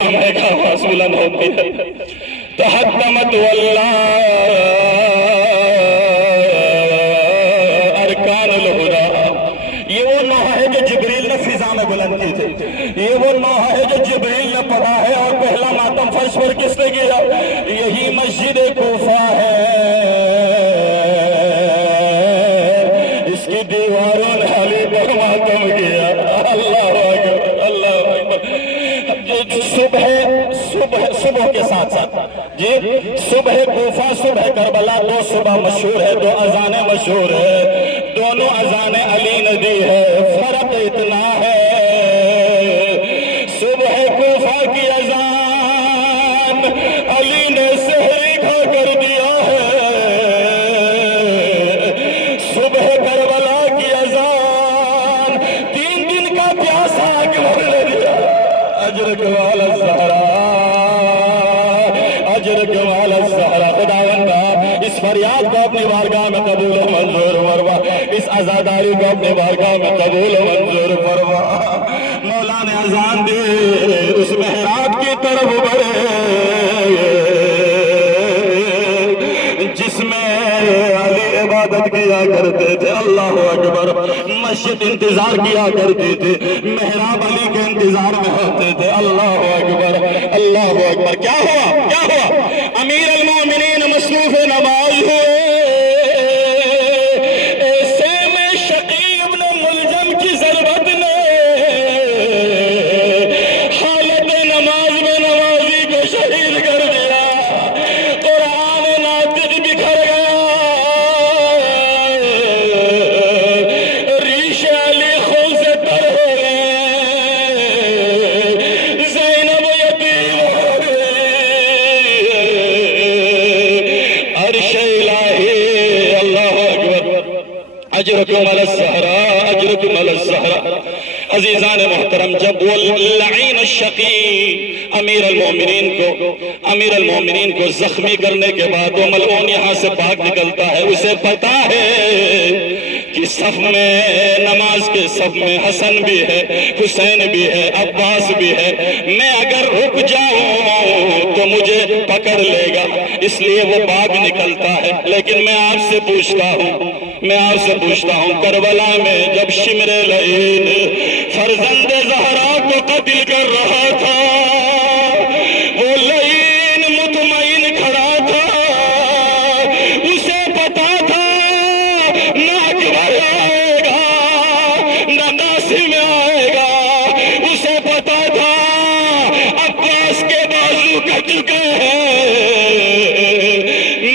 बुलंद होती है तो हतमत वल्लाह अरकानुल हुदा। ये वो नौहा है जो जिब्रील ने फिजा में बुलंद की थी। ये वो नौहा है जो जिब्रील ने पढ़ा है। और पहला मातम फर्श पर किसने किया? यही मस्जिद कूफा है, इसकी दीवारों ने अली पर मातम किया। अल्लाह अकबर, अल्लाह अकबर। सुबह के साथ साथ जी सुबह कूफा सुबह करबला, दो सुबह मशहूर है, दो अजाने मशहूर है। दोनों अजाने अली ने दी है। फर्क इतना है, सुबह कूफा की अजान अली ने सहरी खा कर दिया है। सुबह करबला की अजान 3 दिन का प्यासा ने दिया। अजर कमाल ज़हरा, अजर कमाल ज़हरा। खुदावंद इस फरियाद को अपनी बारगाह में कबूल मंजूर फरमा, इस आजादारी को अपनी बारगाह में कबूल मंजूर फरमा। मौला ने अजान दी, उस महराब की तरफ बढ़े जिसमें अली इबादत किया करते थे। अल्लाह अकबर। मस्जिद इंतजार किया करती थी, मेहराब अली के इंतजार में होते थे। अल्लाह अकबर, अल्लाह अकबर। क्या हुआ, क्या हुआ? अमीर अल मोमिनीन मसरूफ नमाज हुए। ऐसे में शकी इब्न मुलजम की जरूरत ने हालत नमाज में नमाजी को शहीद कर दिया। कुरान नातिक बिखर गया, रीश अली खून से तर हो गए, ज़ैनब यतीम हो गई। अर्श इलाही, अल्लाह अकबर। अजरकुम अल ज़हरा, अजरकुम अल ज़हरा। अजीज़ान मोहतरम, जब वो लईन शकी अमीर अल मोमिनीन को जख्मी करने के बाद वो मलऊन यहाँ से भाग निकलता है, उसे पता है कि सफ में, नमाज के सफ में हसन भी है, हुसैन भी है, अब्बास भी है। मैं अगर रुक जाऊं तो मुझे पकड़ लेगा, इसलिए वो भाग निकलता है। लेकिन मैं आपसे पूछता हूं, करबला में जब शिमरे लईन फरजंद ज़हरा को कत्ल कर रहा था, वो लईन मुतमईन खड़ा था। उसे पता था ना अकबर आएगा ना कासिम आएगा। उसे पता था अब्बास के बाजू कट चुके हैं।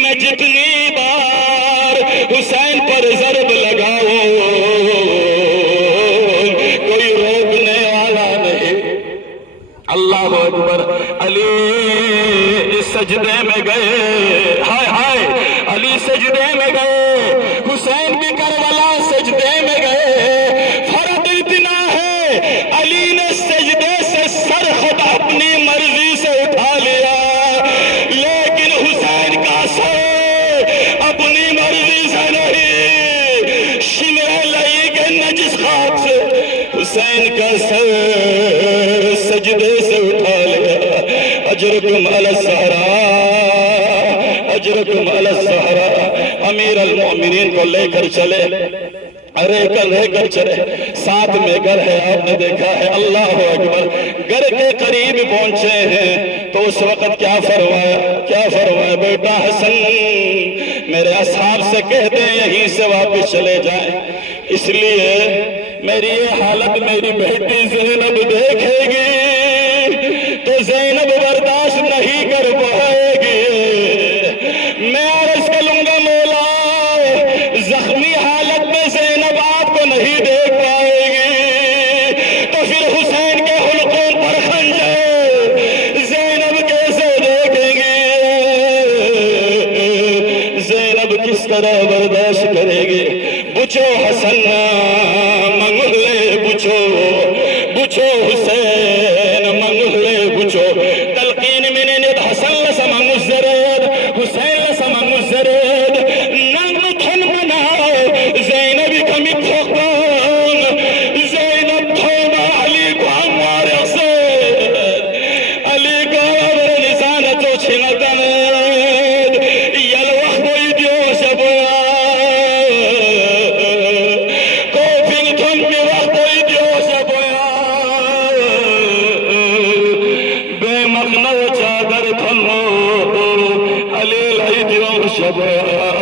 मैं जितनी बार हुसैन पर ज़रब लगाऊं कोई रोकने वाला नहीं। अल्लाह अकबर। अली इस सजदे में गए, हाय हाय, अली सजदे में गए, हुसैन भी करबला सजदे में गए। फर्क इतना है, अली ने सजदे से सर खुद अपनी मर्जी से उठा लिया, लेकिन हुसैन का सर अपनी मर्जी से नहीं, शिमरे लई के नजिस खाक से हुसैन का सर सजदे से उठा लिया। अजरकुम अल ज़हरा, अजरकुम अल ज़हरा। अमीर अल मोमिनीन को लेकर चले, लेकर चले, साथ में घर है, आपने देखा है। अल्लाह अकबर। घर के करीब पहुंचे हैं तो उस वक्त क्या फरमाया? बेटा हसन, मेरे असहाब से कहते हैं यहीं से वापस चले जाएं, इसलिए मेरी ये हालत मेरी बेटी ज़ैनब देखेगी तो ज़ैनब बर्दाश्त नहीं कर पाएगी। मैं अर्ज़ करूंगा, मौला, जख्मी हालत में ज़ैनब आपको नहीं देख पाएगी तो फिर हुसैन के हुल्कों पर खंजर ज़ैनब कैसे देखेंगे? ज़ैनब किस तरह बर्दाश्त करेगी? बुझो हसन मंगले, बुझो हुसैन मंगले, बुझो तलकीन मिने निद हसन लसमंग ज़रेद, हुसैन लसमंग ज़रेद। नंग धन बनाओ ज़ैनब कमी ठोकान, ज़ैनब थोड़ा अली को हमारे से çiğneden yel vakti diyorsa bu kofin tönmi vakti diyorsa bu be makna çadar tönmu alil diyorsa bu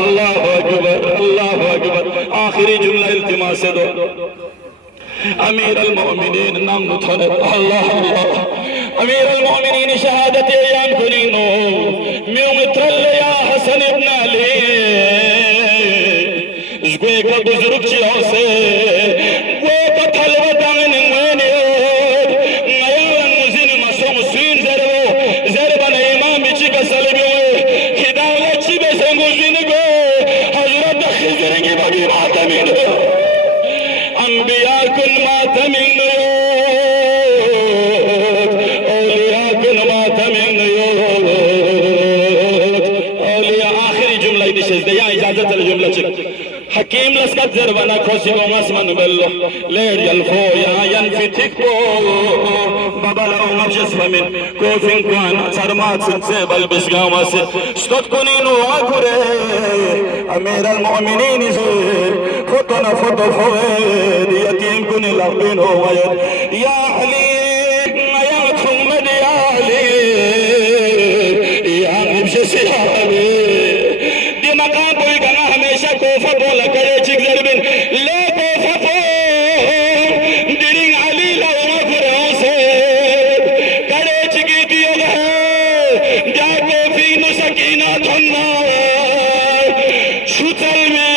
Allahu Ekber Allahu Ekber ahiri cümle iltimas edo أمير المؤمنين نام نتخلق الله الله أمير المؤمنين شهادتي أيام كنينو ميوم ترل يا حسن ابن علي زقوي کو بزرگ چی ہوسے وہ پتھل ودان وین نیا مزین مسوم سین زرو زربن امام چی کسلبی خداوت چی بسنگو زین گو حضرت خضر کی بگی ماتمین أنبياء كل ما تمن أولياء كل ما تمن أولياء آخر جملة دي شزده يا إجازة الجملة حكيم لسكت زربنا كوسي ومسمن بلو لير يلفو يا ينفتك بابل أمر جسم من كوفين كان سرمات سنسيب البسقامس ستوت كنين وعكره أمير المؤمنين زير فتنا فتو فويد يتيم كن الأربين هو يا علي يا محمد يا علي يا نبشس يا علي دي مقام بوي كنا هميشة كوفة بولا كري چك زربين لے كوفة بو ديرين علي لو مفر حسين كري چكي ديو گا جا كوفي نسكينة تھننا شتل میں